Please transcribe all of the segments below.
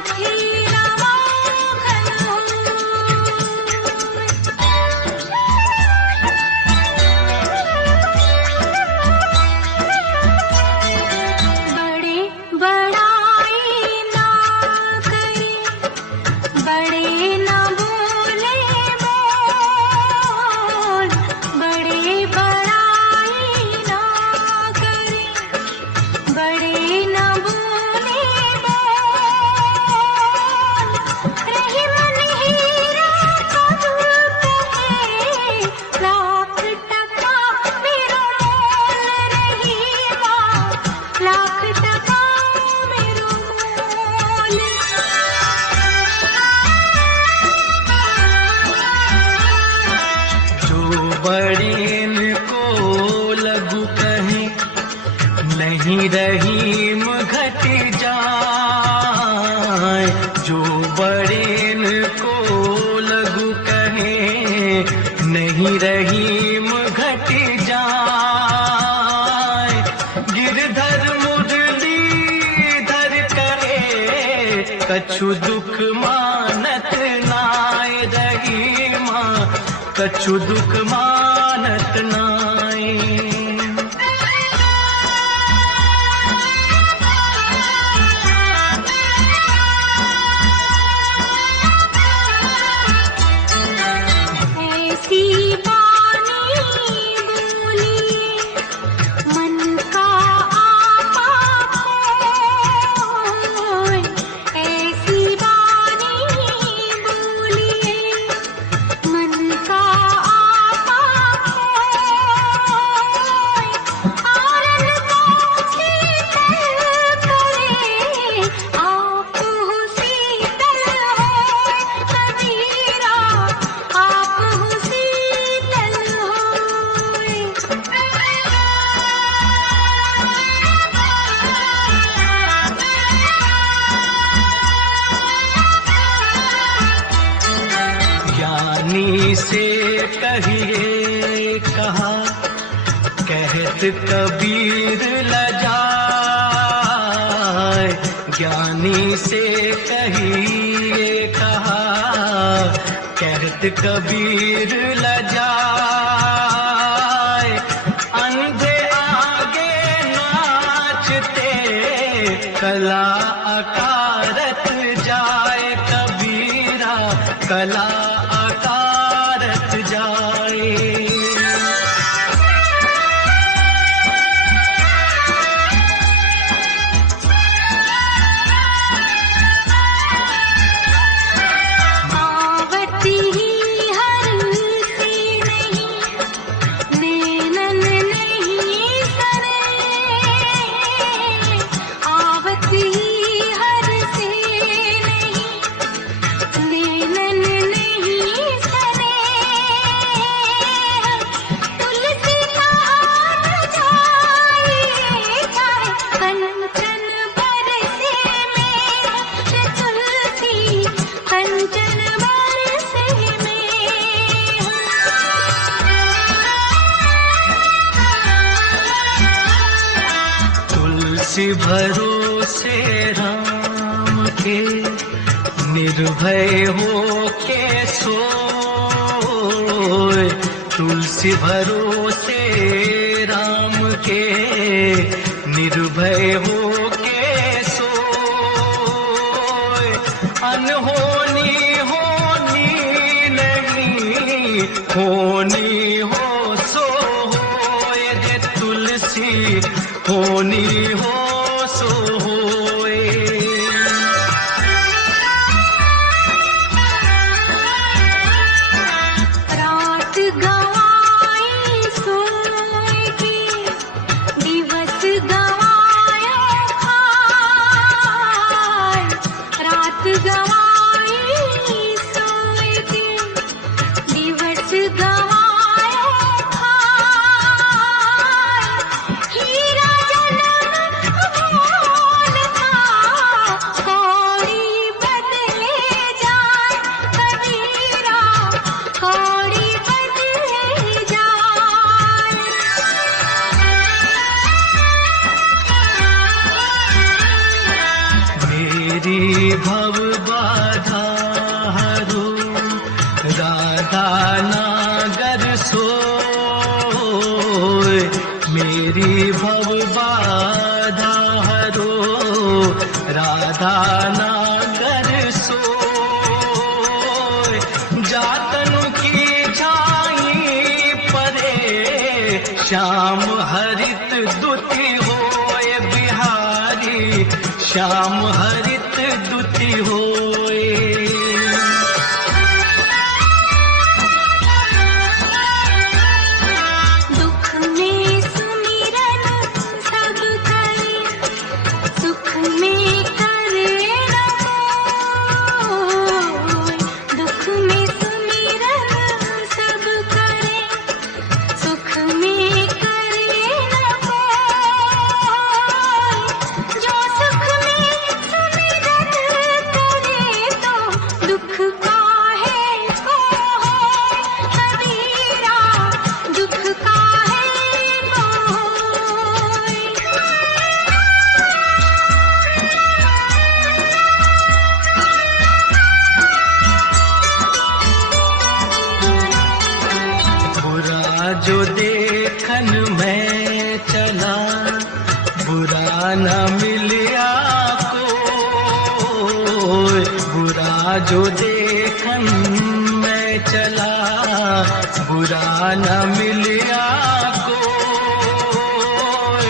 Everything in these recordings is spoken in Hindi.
मथेरा माखन बड़े बड़ाई ना करे, बड़े ना बोले बोल, बड़े बड़ाई ना करे, बड़े ना बोले बोल, रही मन हीरा कब कहे, लाख टका मेरो मोल, रही माँ लाख टका मेरो मोल। जो बड़ेन को लघु कहे, नहीं रहीम घट जाए। जो बड़ेन को लघु कहे, नहीं रहीम घट जाए। गिरधर मुरलीधर करे, कछु दुख मानत नाय रहीमा, कछु दुख मानत नाय। ऐसी बानी बोलिए मन का आपा खोए, ऐसी बानी बोलिए मन का आपा खोए, आनंद को शीतल करे, आप हो शीतल होए कबीरा, आप हो शीतल होए। ज्ञानी से कहिए कहा, कहत कबीर लजाए। ज्ञानी से कहिए कहा, कहत कबीर लजाए। अंधे आगे नाचते, कला अकारत जाए कबीरा, कला अकारत जाए। आवत ही हर से नहीं, नैनन नहीं सने, आवत ही हर से नहीं, नैनन नहीं सने। तुलसी नहान जाए, चाहे कंचन बरसे में, तुलसी कंचन बरसे में। तुलसी भरोसे राम के, निर्भय हो के सोए। तुलसी भरोसे राम के, निर्भय हो के सोए। अनहोनी होनी नहीं, होनी हो सो होए। जे तुलसी होनी हो सो होए। रात गवाई सोए के, दिवस गवाया खाए, रात गवाई सोए के, दिवस गवाया खाए। हीरा जन्म मेरी भव बाधा हरो राधा नागर सोय, मेरी भव बाधा हरो राधा नागर सोय, जातनु की छाई परे श्याम हरित दुति होय बिहारी, श्याम हरित दुति होय। दुख में सुमिरन सब करे, सुख में करे न कोय। दुख में सुमिरन सब करे, सुख में करे न कोय। जो सुख में सुमिरन करे तो दुख काहे को होय। कबीरा दुख काहे को होय। बुरा जो देखन मैं चला, बुरा न मिलिया कोय। बुरा जो देखन मैं चला, बुरा न मिलिया कोय।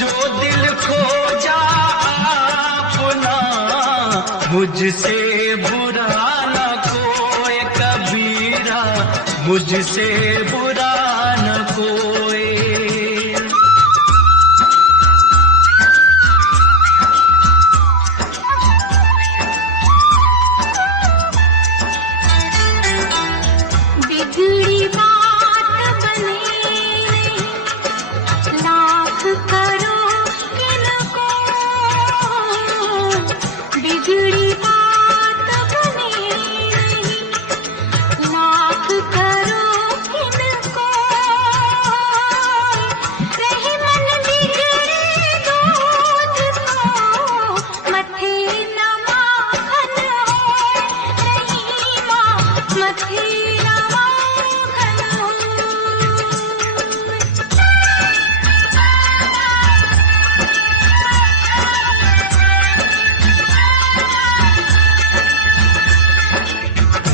जो दिल खोजा अपना, मुझसे बुरा न कोय कबीरा, मुझसे बुरा न कोई। बिगड़ी बात बने नहीं, लाख करो किनको। बिगड़ी बात बने नहीं, लाख करो किनको। रही मन बिगड़े दूध को, मथे न माखन होय। रही माँ मथे न माखन होय।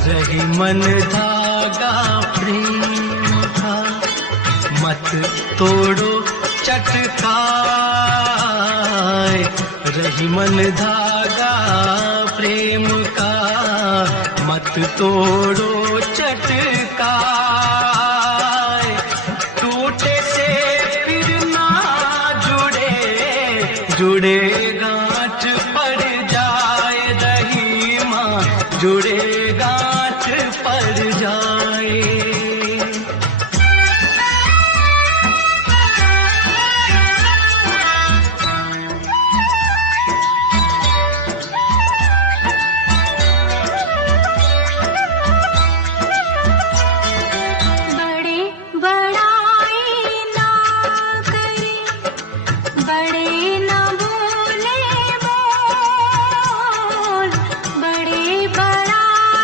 रही मन धागा प्रेम का, मत तोड़ो चटकाए। रही मन धागा प्रेम का, मत तोड़ो चटकाए। टूटे से फिर ना जुड़े, जुड़े गांठ पड़ जाए। रही माँ जुड़े गांठ पड़ जाए। बड़े बड़ाई ना करे, बड़े न बोले बोल। बड़े बड़ाई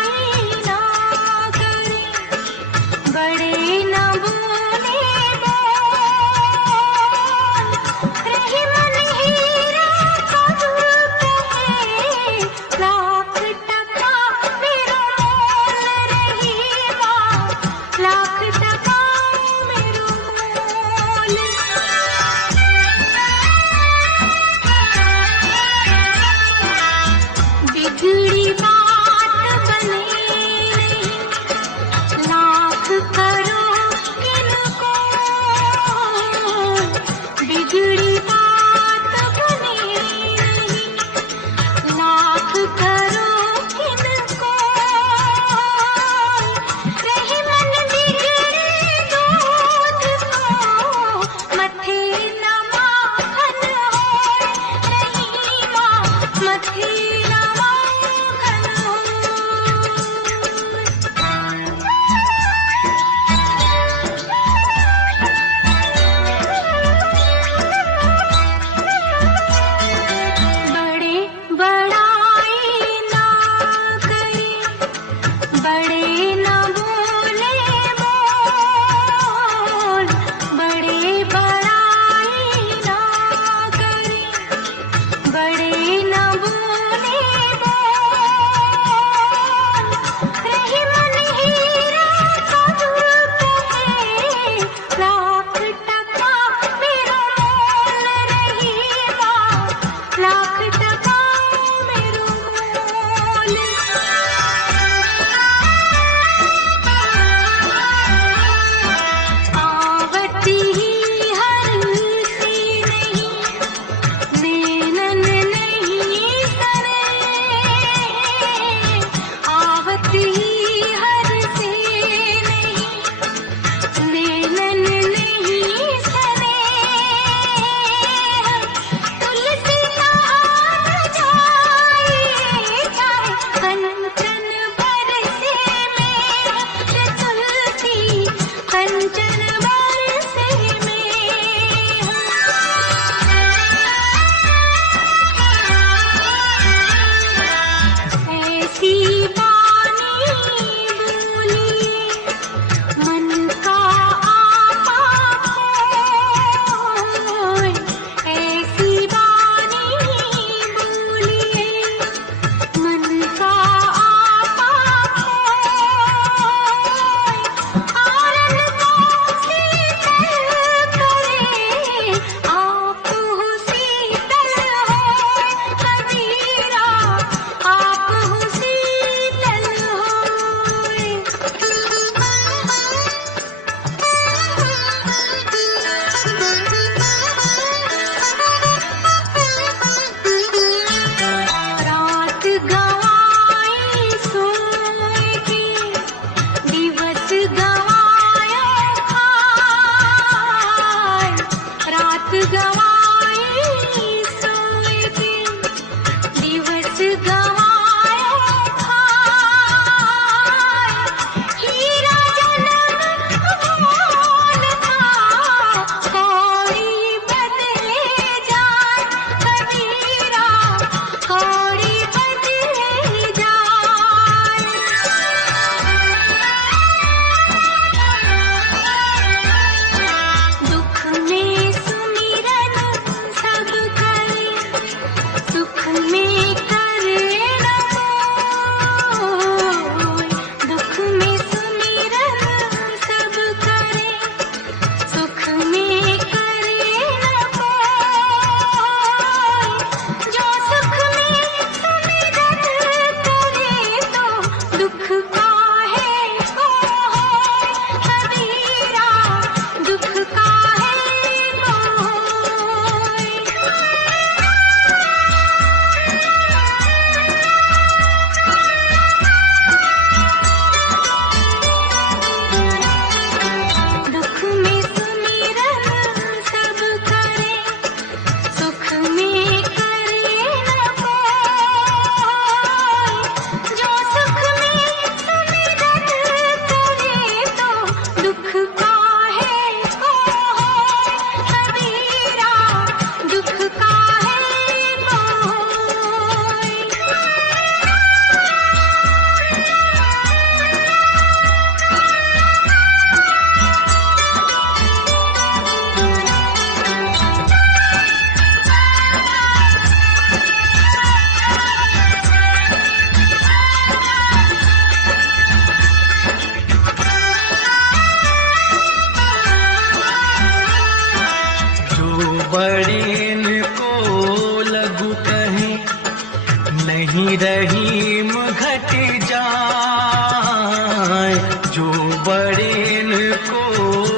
नहीं रहीम घट जाए, जो बड़ेन को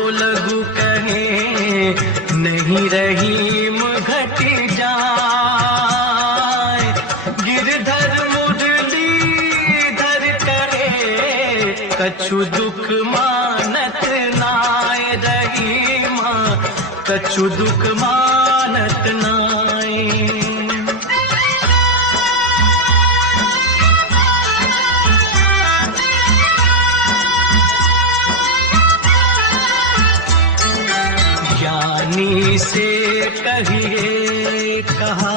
लघु कहे नहीं रहीम घट जाए। गिरधर मुरलीधर करे कछु दुख मानत नाय रहीमा, कछु दुख मानत नाय। ज्ञानी से कहिए कहा,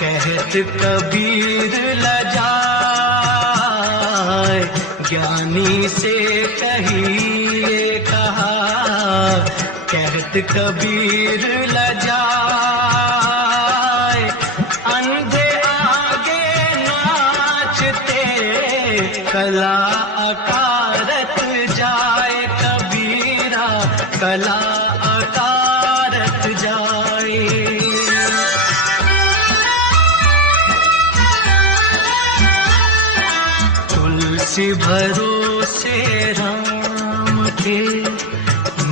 कहत कबीर लजाए। ज्ञानी से कहिए कहा, कहत कबीर लजाए। अंधे आगे नाचते कला अकारत जाए, कबीरा कला अकारत जाए। तुलसी भरोसे राम के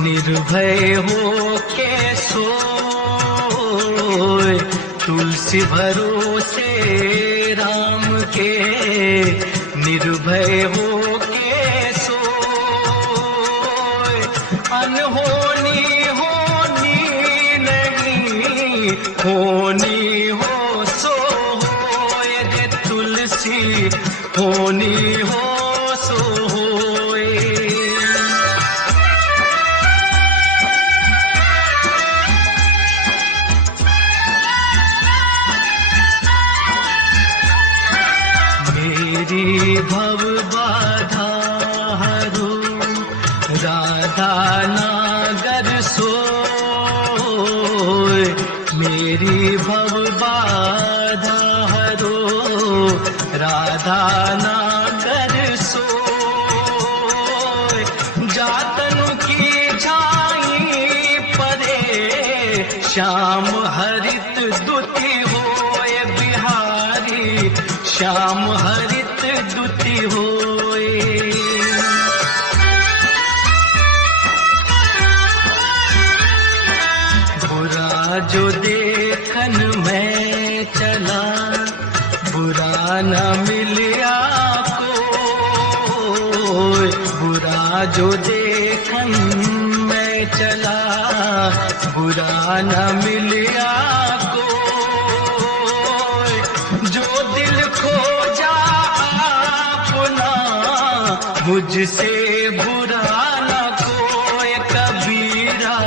निर्भय हो के सोए। तुलसी भरोसे राम के निर्भय हो के सोए। अनहोनी होनी नहीं, होनी हो सो होए रे तुलसी, होनी हो सो होए। मेरी भव बाधा हरो राधा नागर सोए। मेरी भव बाधा हरो राधा नागर सोए। जातनु की झाई परे श्याम हरित दुति होए बिहारी, श्याम हरित दुति होए। बुरा जो देखन मैं चला, बुरा न मिलिया कोई। बुरा जो देखन मैं चला, बुरा न मिलिया कोई। जो दिल खोजा अपना, मुझसे बुरा न कोई कबीरा,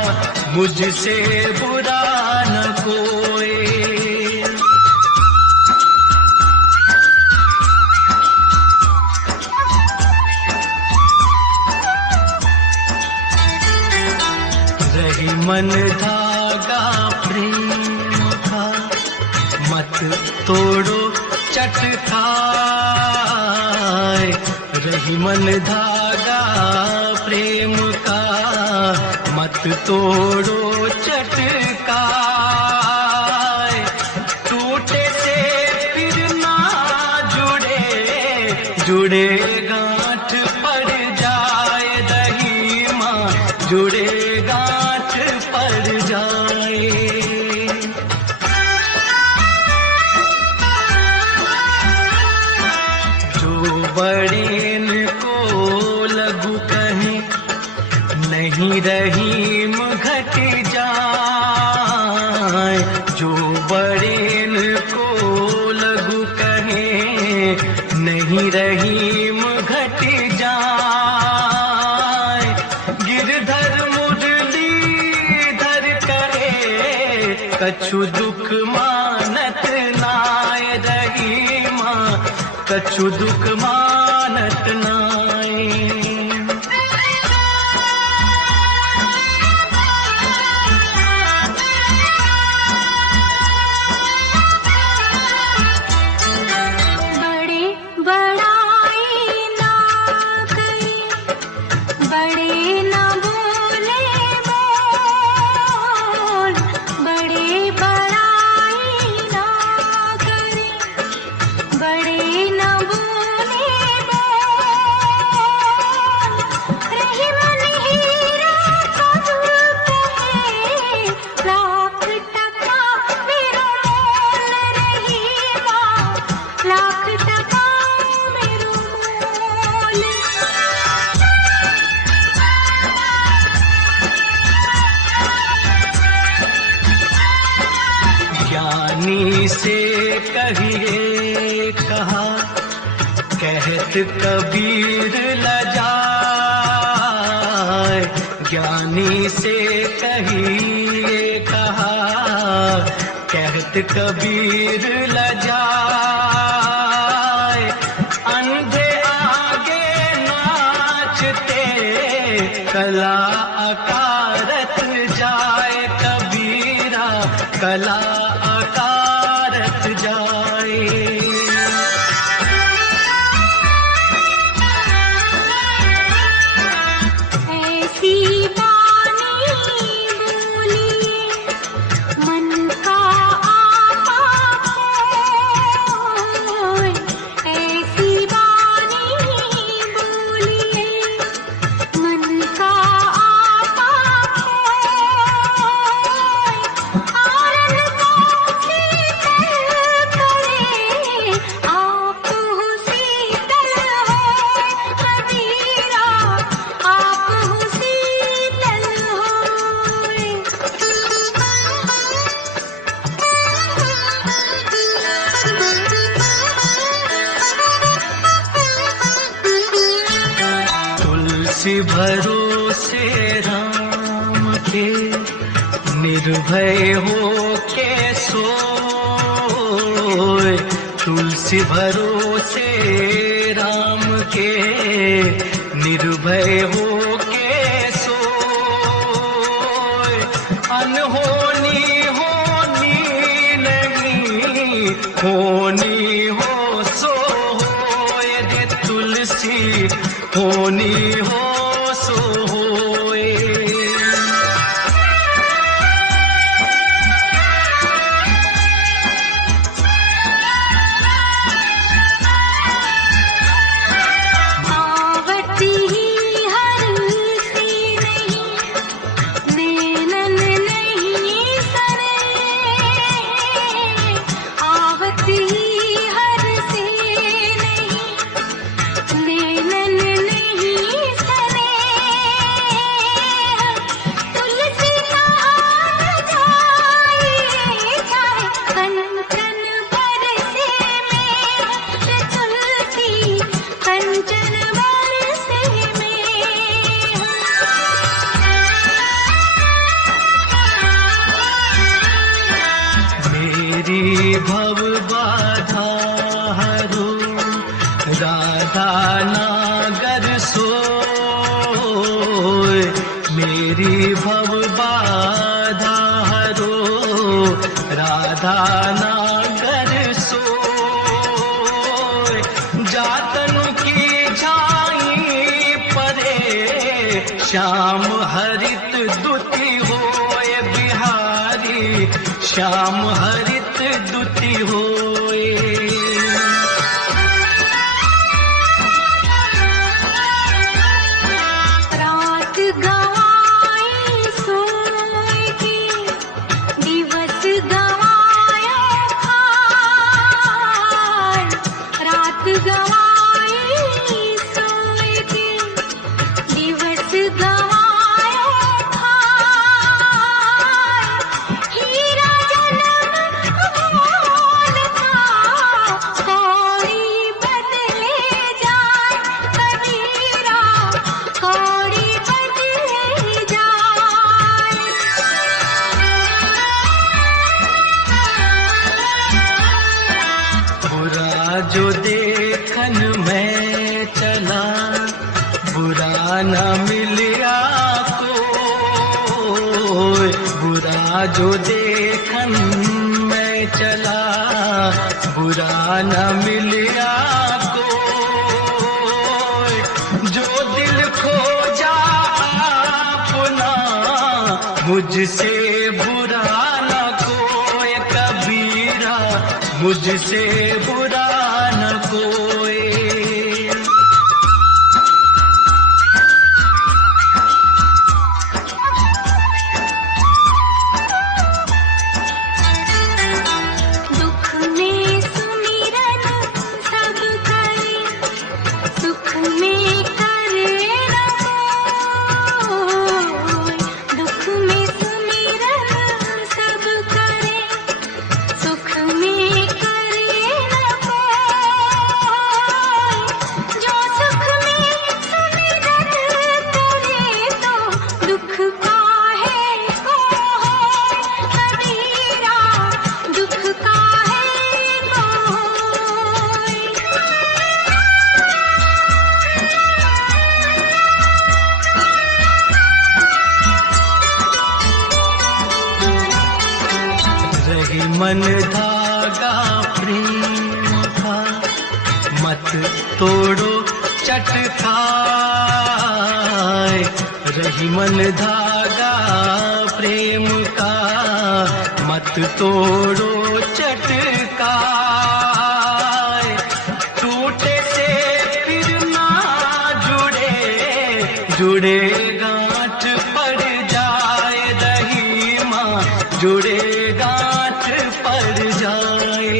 मुझसे बुरा न कोई। रही मन धागा प्रेम का, मत तोड़ो चटकाए। रही मन धागा प्रेम का, मत तोड़ो चटकाए। टूटे से फिर ना जुड़े, जुड़े गांठ पड़ जाए रहीमा, जुड़े गांठ पड़ जाए। जो बड़ेन को लघु कहे नहीं रहीम घट जाए। जो बड़ेन को लघु कहे नहीं रहीम घट जाए। गिरधर मुरलीधर करे कछु दुख मानत नाय रहीमा, कछु दुख मानत नाय। बड़े बड़ाई ना करे, बड़े ना बोले बोल। बड़े बड़ाई ना करे, ज्ञानी से कहिए कहा, कहत कबीर लजाए। ज्ञानी से कहिए कहा, कहत कबीर लजाए। अंधे आगे नाचते कला अकारत जाए, कबीरा कला अकारत जाए। ऐसी वाणी बोलिए मन का आपा खोए। ऐसी वाणी बोलिए मन का आपा खोए। आनंद को शीतल करे, आप हो शीतल हो कबीरा, आप हो शीतल तुलसी भरोसे राम के, निर्भय हो के सोए। तुलसी भरोसे राम के, निर्भय हो के सोए। अनहोनी होनी नहीं, होनी हो सो होए। रे तुलसी होनी हो सो होए। आवती ही हर सी नहीं, नैनन नहीं सने। आवती ही हर से नहीं, नैनन नहीं सने। तुलसी कहाँ जाए, चाहे कंचन बरसे में। तुलसी कंचन बरसे में। मेरी भव बाधा हरो, राधा नागर सोए। मेरी भव बाधा हरो, राधा नागर सोए। जातनु की छाई परे, श्याम हरित दुति होए। बिहारी श्याम हरित दुति होए। रात गवाई सोए की, दिवस गवाया खाए। रात गवाई सोए की, दिवस गवाया खाए। हीरा जन्म मोल था, कौड़ी बदले जाए कबीरा, कौड़ी बदले जाए। बुरा जो देखन मैं चला, बुरा न मिलिया कोई। बुरा जो देखन मैं चला, बुरा न मिलिया कोई। जो दिल खोजा अपना, मुझसे बुरा न कोई। कबीरा मुझसे बुरा न कोई। दुख में सुमिरन सब करे, सुख में करे न कोई। दुख में सुमिरन सब करे, सुख मन धागा प्रेम का, मत तोड़ो चटकाए। रही मन धागा प्रेम का, मत तोड़ो चटकाए। टूटे से फिर ना जुड़े, जुड़े गांठ पड़ जाए। रही माँ जुड़े गांठ पड़ जाए।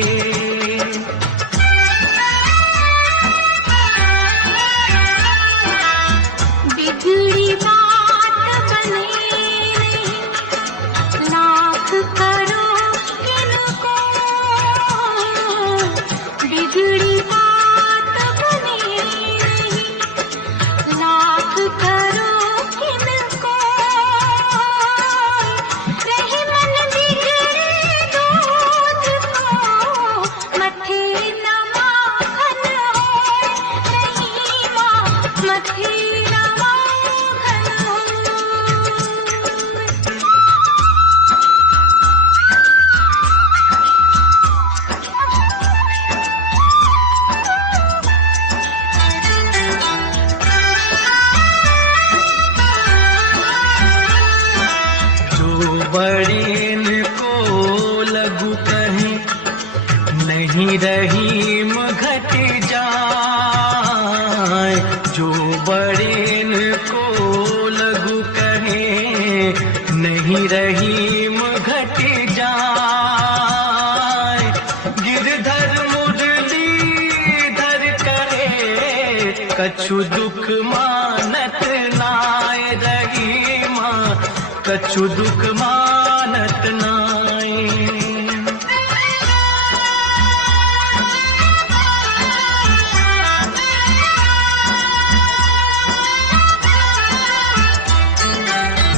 बिगड़ी बात बने नहीं, लाख करो किनको। बिगड़ी बात बने नहीं, लाख करो किनको। रही मन बिगड़े दूध को, मथे न माखन हो। रही माँ मथे न माखन हो। जो बड़ेन को लगू कहीं, नहीं रहीम घट जाए। जो बड़ेन को लगू कहीं, नहीं रहीम घट जाए। गिरधर मुरलीधर करे, कछु दुख मानत नाय। रही माँ कछु दुख मानत नाय।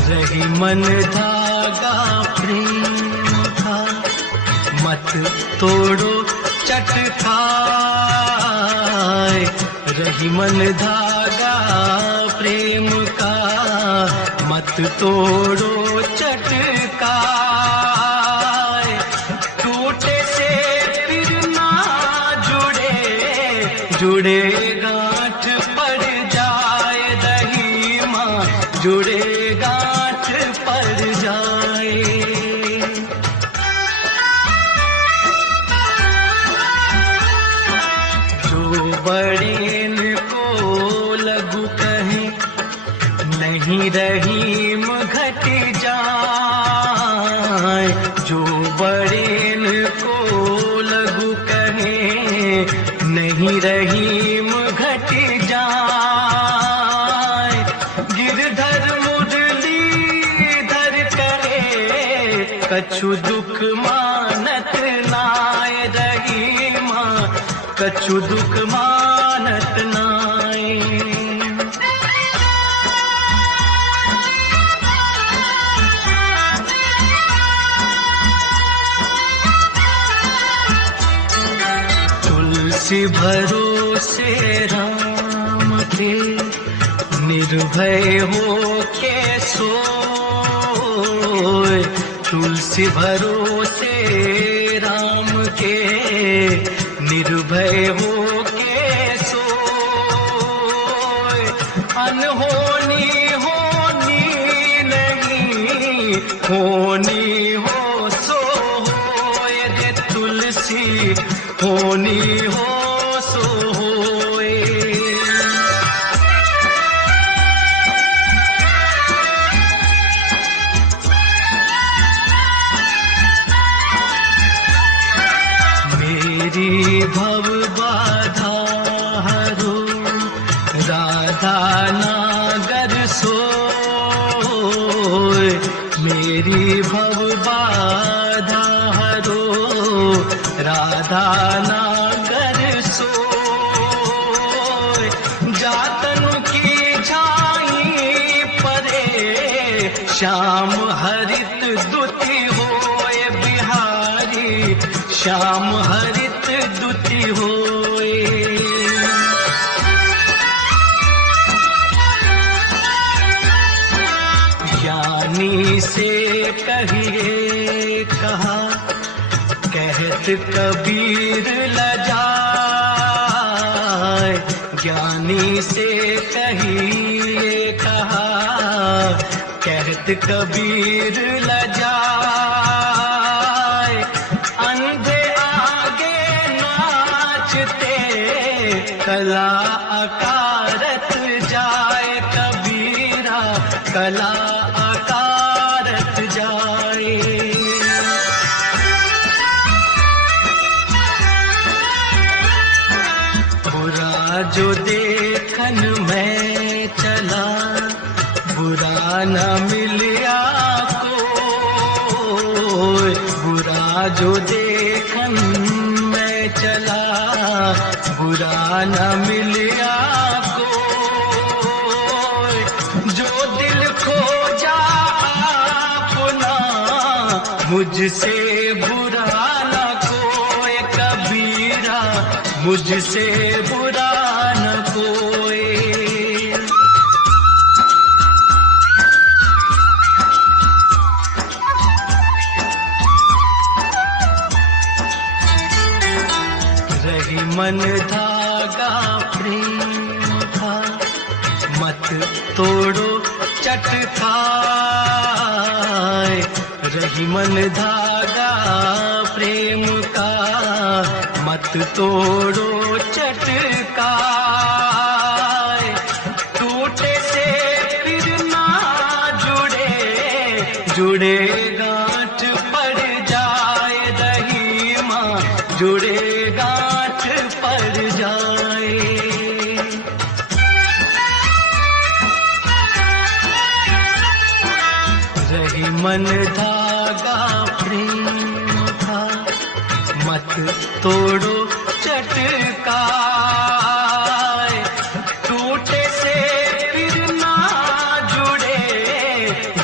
रही मन धागा प्रेम का, मत तोड़ो चटकाए। रही मन धागा प्रेम का, मत तोड़ो चटकाए। टूटे से फिर ना जुड़े, जुड़े गांठ पड़ जाए। रही माँ जुड़े गांठ पड़ जाए। जो बड़ेन को लगू कहीं, नहीं रहीम घट जाए। जो बड़ेन को लगू कहीं, नहीं रहीम घट जाए। गिरधर मुरलीधर करे, कछु दुख मानत नाय। रही माँ कछु दुख मानत नाय। तुलसी भरोसे राम के, निर्भय हो के सोए। तुलसी भरोसे राम के, निर्भय हो के सोए। अनहोनी होनी नहीं, होनी हो सो होए। रे तुलसी होनी हो सो होए। मेरी भव बाधा हरो, राधा नागर सोए। मेरी भव बाधा हरो, राधा नागर सोए। जातनु की झाई परे, श्याम हरित दुति होए। बिहारी श्याम हरित दुति होए। ज्ञानी से कहिए कहा, कहत कबीर लजाए, ज्ञानी से कहिए कहा, कहत कबीर लजाए, अंधे आगे नाचते कला अकारत जाए, कबीरा कला अकारत जाए। बुरा जो देखन मैं चला, बुरा न मिलिया कोई, बुरा जो देखन मैं चला, बुरा न मिलिया कोई, जो दिल खोजा अपना मुझसे बुरा न कोई, कबीरा मुझसे बुरा न कोई। रही मन धागा प्रेम का, मत तोड़ो चटकाए, रही मन धागा प्रेम का, मत तोड़ो चटकाए, टूटे से फिर ना जुड़े, जुड़े गांठ पड़ जाए, रहीमा जुड़े गांठ पड़ जाए। रही मन धागा प्रेम का, मत तोड़ो चटकाए, टूटे से फिर ना जुड़े,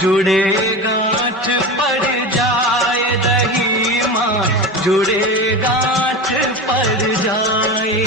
जुड़े गांठ पड़ जाए, रहीमा जुड़े गांठ पड़ जाए।